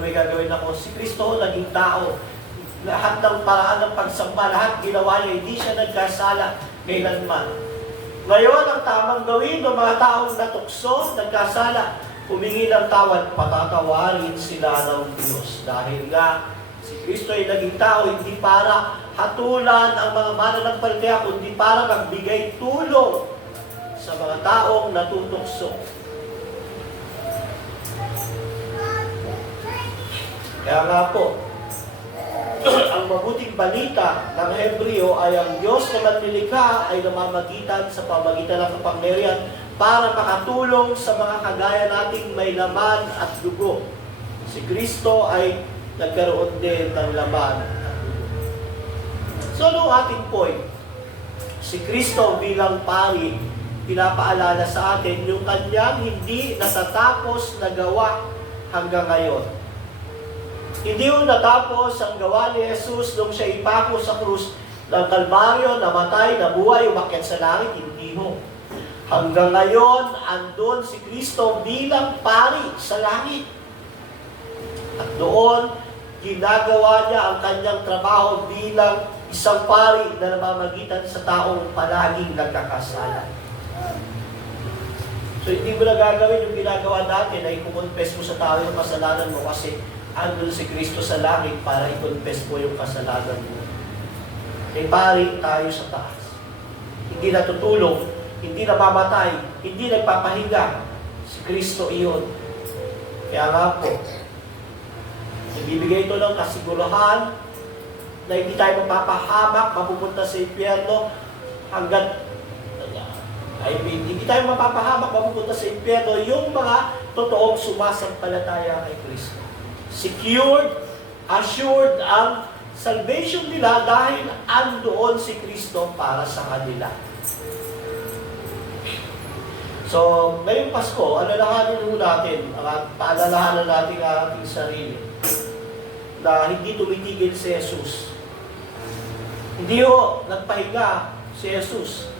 may gagawin ako. Si Kristo naging tao. Lahat ng paraan ng pagsamba, lahat ginawa niya, hindi siya nagkasala kailanman. Ngayon, ang tamang gawin ng mga taong natukso, nagkasala, humingi ng tawad, patatawarin sila ng Diyos. Dahil nga, si Kristo ay naging tao, hindi para hatulan ang mga mananampalataya, kundi para magbigay tulong sa mga taong natutukso. Kaya nga po, ang mabuting balita ng Hebreo ay ang Diyos na manlilikha ay namamagitan sa pamagitan ng kapangyarihan para makatulong sa mga kagaya nating may laman at dugo. Si Kristo ay nagkaroon din ng laman at dugo. So, ano ating point? Si Kristo bilang pari, pinapaalala sa atin yung kanyang hindi natatapos na gawa hanggang ngayon. Hindi yung natapos ang gawa ni Jesus nung siya ipako sa krus ng Kalbaryo, namatay, nabuhay, umakyat sa langit. Hindi ho. Hanggang ngayon, andun si Kristo bilang pari sa langit. At doon, ginagawa niya ang kanyang trabaho bilang isang pari na namamagitan sa taong palaging nagkakasala. So, hindi mo na gagawin yung ginagawa dati na i-confess mo sa tao yung kasalanan mo kasi andun si Kristo sa langit para i-confess mo yung kasalanan mo. May pari tayo sa taas. Hindi natutulog, hindi namamatay, hindi nagpapahinga. Si Kristo iyon. Kaya nga po, nagbibigay ito ng kasigurahan na hindi tayo mapapahamak, mapupunta sa impyerno hanggat hindi tayo mapapahamak, mapupunta sa impyerno yung mga totoong sumasampalataya kay Kristo. Secured, assured ang salvation nila dahil andoon si Kristo para sa kanila. So, ngayong Pasko, alalahanin mo natin, paalalahanan natin ang ating sarili na hindi tumitigil si Jesus. Hindi ho nagpahinga si Jesus.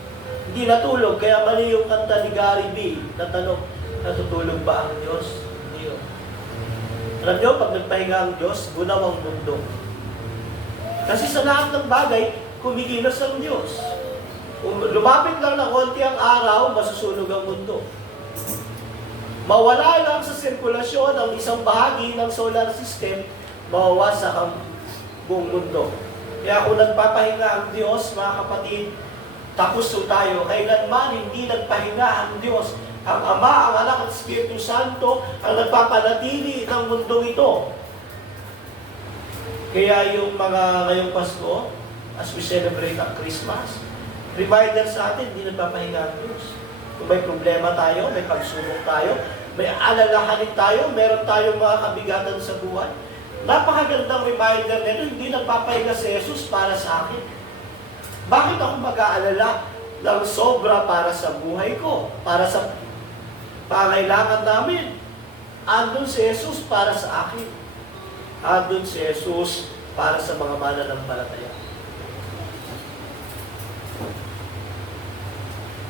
Hindi natulog, kaya mali yung kanta ni Gary B. na tanong, natutulog ba ang Diyos? Hindi ho. Alam nyo, pag nagpahinga ang Diyos, gunaw ang mundo. Kasi sa lahat ng bagay, kumikilos ang Diyos. Kung lumapit lang ng konti ang araw, masusunog ang mundo. Mawala lang sa sirkulasyon ang isang bahagi ng solar system, mawawasak ang buong mundo. Kaya kung nagpapahinga ang Diyos, mga kapatid, tapos tayo. Kailanman hindi nagpahinga ang Diyos. Ang Ama, ang Anak at Espiritu Santo ang nagpapanatili ng mundong ito. Kaya yung mga ngayong Pasko, as we celebrate ang Christmas, reminder sa atin, hindi nagpapahinga ang Diyos. Kung may problema tayo, may pagsubok tayo, may alalahanin tayo, meron tayong mga kabigatan sa buhay, napakagandang reminder nito, hindi nagpapahinga si Jesus para sa akin. Bakit ako mag-aalala ng sobra para sa buhay ko, para sa pangailangan namin? Andun si Jesus para sa akin. Andun si Jesus para sa mga mananampalataya.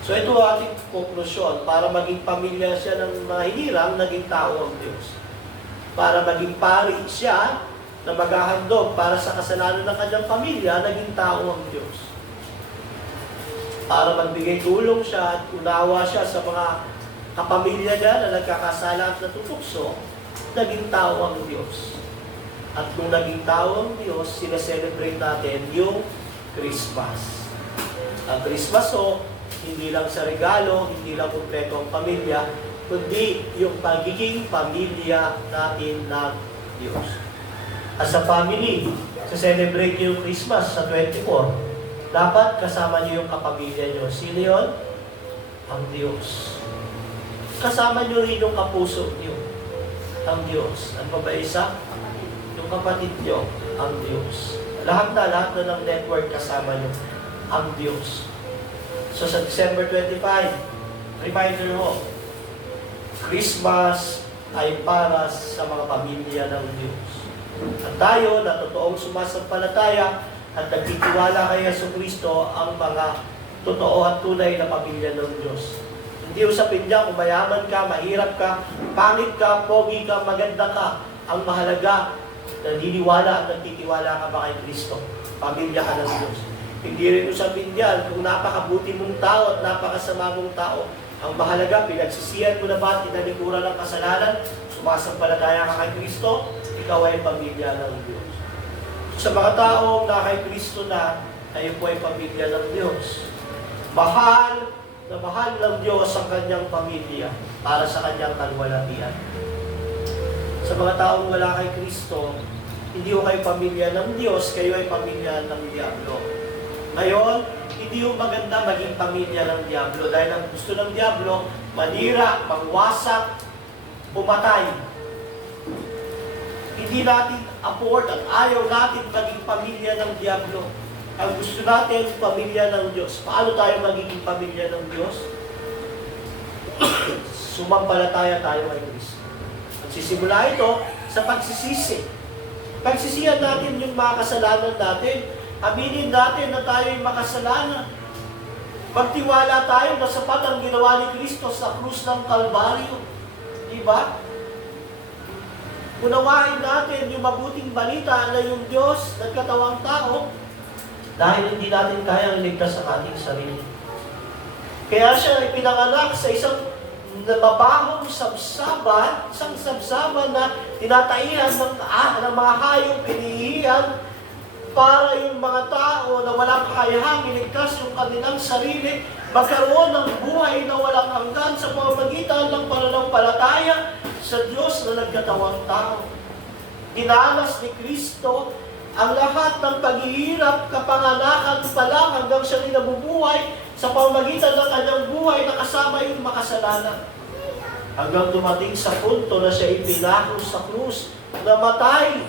So ito ang ating konklusyon. Para maging pamilya siya ng mga hinirang, naging tao ang Diyos. Para maging pari siya na maghahandog para sa kasalanan ng kanyang pamilya, naging tao ang Diyos. Para magbigay tulong siya at unawa siya sa mga kapamilya niya na nagkakasala at natutukso, naging tao ang Diyos. At kung naging tao ang Diyos, sinaselebrate natin yung Christmas. Ang Christmas hindi lang sa regalo, hindi lang kumpleto ang pamilya, kundi yung pagiging pamilya natin ng Diyos. As a family, sa-celebrate yung Christmas sa 24, dapat kasama niyo yung kapamilya niyo. Sino yun? Ang Diyos. Kasama niyo rin yung kapuso niyo. Ang Diyos. Ano pa ba isa? Yung kapatid niyo, ang Diyos. Lahat na ng network kasama niyo, ang Diyos. So sa December 25, reminder mo, Christmas ay para sa mga pamilya ng Diyos. At tayo na totoong sumasampalataya at nagtitiwala kay Jesucristo ang mga totoo at tunay na pamilya ng Diyos. Hindi usapin niya kung mayaman ka, mahirap ka, pangit ka, pogi ka, maganda ka. Ang mahalaga, naniniwala at nagtitiwala ka ba kay Kristo. Pamilya ka ng Diyos. Hindi rin usapin niya kung napakabuti mong tao at napakasama mong tao. Ang mahalaga, pinagsisihan mo na ba at tinalikuran ng kasalanan, sumasampalataya ka kay Kristo, ikaw ay pamilya ng Diyos. Sa mga taong na kay Kristo na, kayo po ay pamilya ng Diyos. Mahal ng Diyos ang kanyang pamilya para sa kanyang kalwalatian. Sa mga taong wala kay Kristo, Hindi ho kayo pamilya ng Diyos, kayo ay pamilya ng Diablo. Ngayon, hindi ho maganda maging pamilya ng Diablo dahil ang gusto ng Diablo, manira, mangwasak, pumatay. Hindi natin afford at ayaw natin maging pamilya ng Diablo. Ang gusto natin, pamilya ng Diyos. Paano tayo magiging pamilya ng Diyos? Sumampalataya tayo kay Kristo. Magsisimula ito sa pagsisisi. Pagsisihan natin yung mga kasalanan natin. Aminin natin na tayo ay makasalanan. Magtiwala tayo na sapat ang ginawa ni Kristo sa krus ng Kalbaryo. Diba? Unawain natin yung mabuting balita na yung Diyos nagkatawang tao dahil hindi natin kayang iligtas ang ating sarili. Kaya siya ay pinanganak sa isang mabahong sabsaban, isang sabsaban na tinataihan ng mga hayop, pinihihan para yung mga tao na walang kakayahang iligtas yung kanilang sarili, magkaroon ng buhay na walang hanggan sa pamamagitan ng pananampalataya sa Diyos na nagkatawang tao. Dinanas ni Kristo ang lahat ng paghihirap, kapanganakan pa lang hanggang siya nabubuhay sa pamamagitan ng kanyang buhay na kasama yung makasalanan. Hanggang dumating sa punto na siya ipinako sa krus, namatay.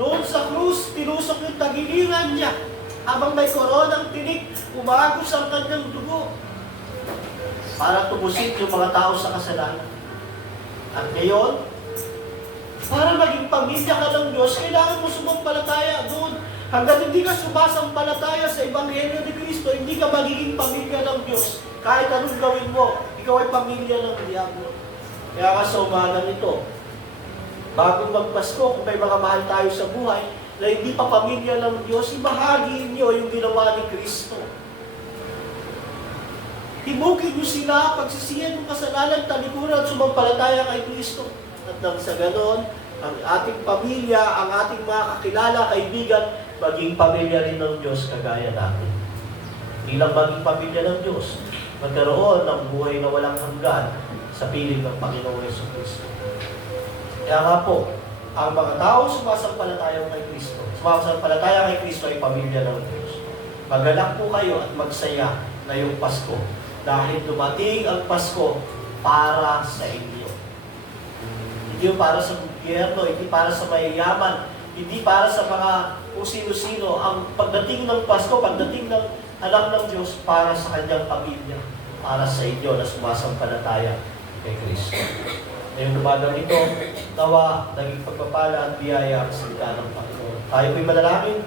Doon sa krus, tinusok yung tagiliran niya. Habang may koronang tinik, umagos ang kanyang dugo para tubusin yung mga tao sa kasalanan. At ngayon, para maging pamilya ka ng Diyos, kailangan mo sumampalataya doon. Hanggang hindi ka sumasampalataya sa Ebanghelyo ni Kristo, hindi ka magiging pamilya ng Diyos. Kahit anong gawin mo, ikaw ay pamilya ng Diablo. Kaya ka sa umaga nito, bago magpasko, kung may mga mahal tayo sa buhay, na hindi pa pamilya ng Diyos, ibahagi niyo yung ginawa ni Kristo. Himugin niyo sila, pagsisihan ng kasalanan, talikuran at sumampalataya kay Kristo. At nang sa ganon, ang ating pamilya, ang ating mga kakilala, kaibigan, maging pamilya rin ng Diyos kagaya natin. Hindi lang maging pamilya ng Diyos, magkaroon ng buhay na walang hanggan sa piling ng Panginoong Jesucristo. Kaya nga po, ang mga tao sumasampalataya kay Kristo, sumasampalataya kay Kristo ay pamilya ng Diyos. Magalak po kayo at magsaya ngayong Pasko dahil dumating ang Pasko para sa inyo. Hindi para sa gobyerno, hindi para sa mayayaman, hindi para sa mga kung sino-sino. Ang pagdating ng Pasko, pagdating ng anak ng Diyos para sa kanyang pamilya, para sa inyo na sumasampalataya kay Kristo. Ngayong umagang ito, nawa, naging pagpapala at biyaya ang salita ng Panginoon. Tayo po'y manalangin.